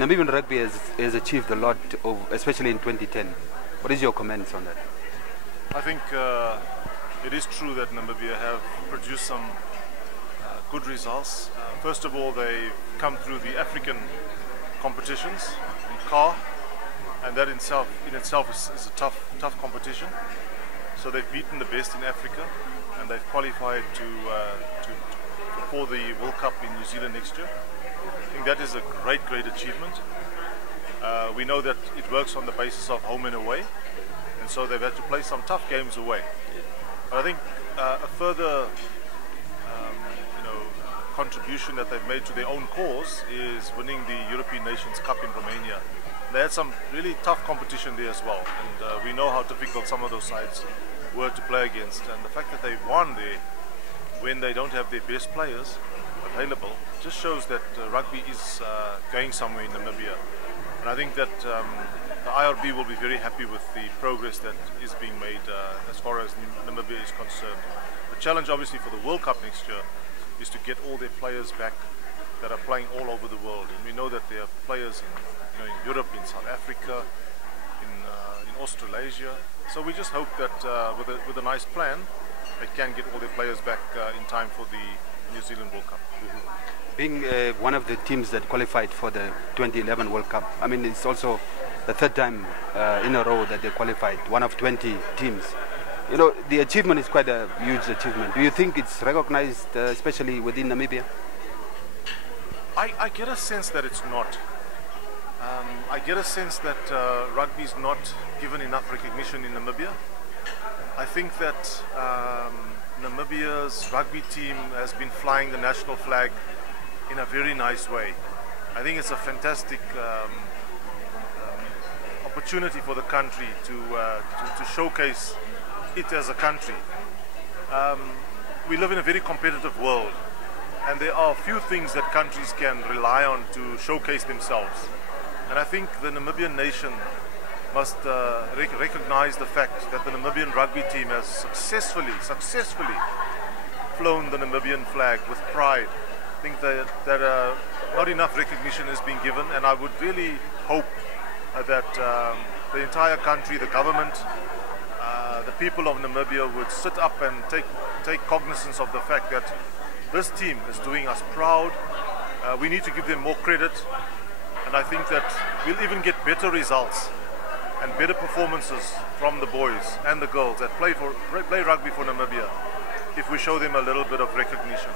Namibian rugby has achieved a lot, especially in 2010. What is your comments on that? I think it is true that Namibia have produced some good results. First of all, they come through the African competitions in CAR, and that in itself is a tough competition. So they've beaten the best in Africa, and they've qualified for the World Cup in New Zealand next year. I think that is a great achievement. We know that it works on the basis of home and away, and so they've had to play some tough games away. But I think a further contribution that they've made to their own cause is winning the European Nations Cup in Romania. They had some really tough competition there as well, and we know how difficult some of those sides were to play against, and the fact that they won there when they don't have their best players available just shows that rugby is going somewhere in Namibia. And I think that the IRB will be very happy with the progress that is being made as far as Namibia is concerned. The challenge obviously for the World Cup next year is to get all their players back that are playing all over the world. And we know that there are players in Europe, in South Africa, in Australasia. So we just hope that with a nice plan, they can get all their players back in time for the New Zealand World Cup. Being one of the teams that qualified for the 2011 World Cup, I mean, it's also the third time in a row that they qualified, one of 20 teams. You know, the achievement is quite a huge achievement. Do you think it's recognized, especially within Namibia? I get a sense that it's not. I get a sense that rugby is not given enough recognition in Namibia. I think that Namibia's rugby team has been flying the national flag in a very nice way. I think it's a fantastic opportunity for the country to showcase it as a country. We live in a very competitive world, and there are few things that countries can rely on to showcase themselves. And I think the Namibian nation must recognize the fact that the Namibian rugby team has successfully flown the Namibian flag with pride. I think that not enough recognition is being given, and I would really hope that the entire country, the government, the people of Namibia would sit up and take cognizance of the fact that this team is doing us proud. We need to give them more credit, and I think that we'll even get better results and better performances from the boys and the girls that play rugby for Namibia if we show them a little bit of recognition.